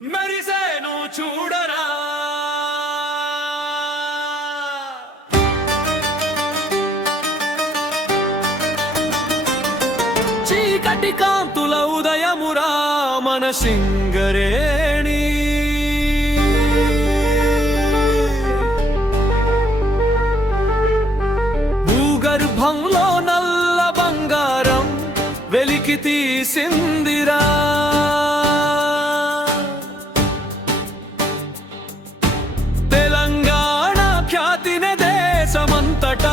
మరిసేను చూడరా. చీకటి కాంతుల ఉదయమురా మన సింగరేణి భూగర్భంలో నల్ల బంగారం వెలికి తీసిందిరా. అంతటా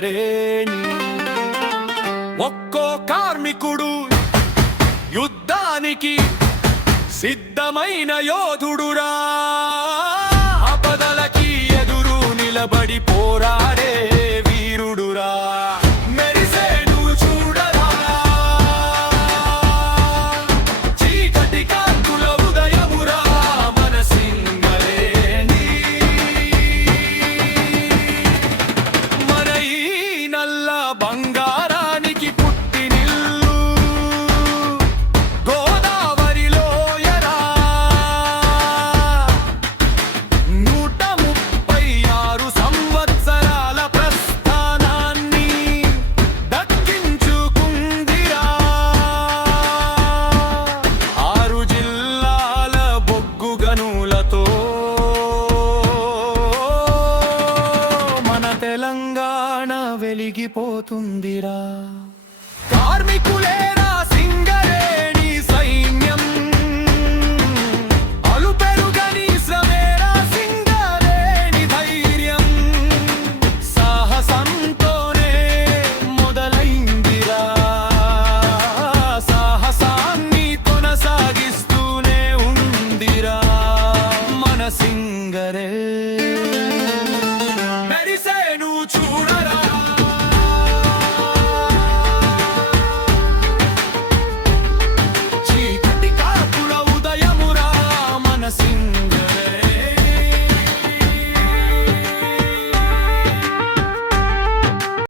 ధరేణి ఒక్కో కార్మికుడు యుద్ధానికి సిద్ధమైన యోధుడురా. అపదలకి ఎదురు నిలబడి పోరా. దిక్కులాన వెలిగిపోతుందిరా. కార్మికులేరా సింగరేణి?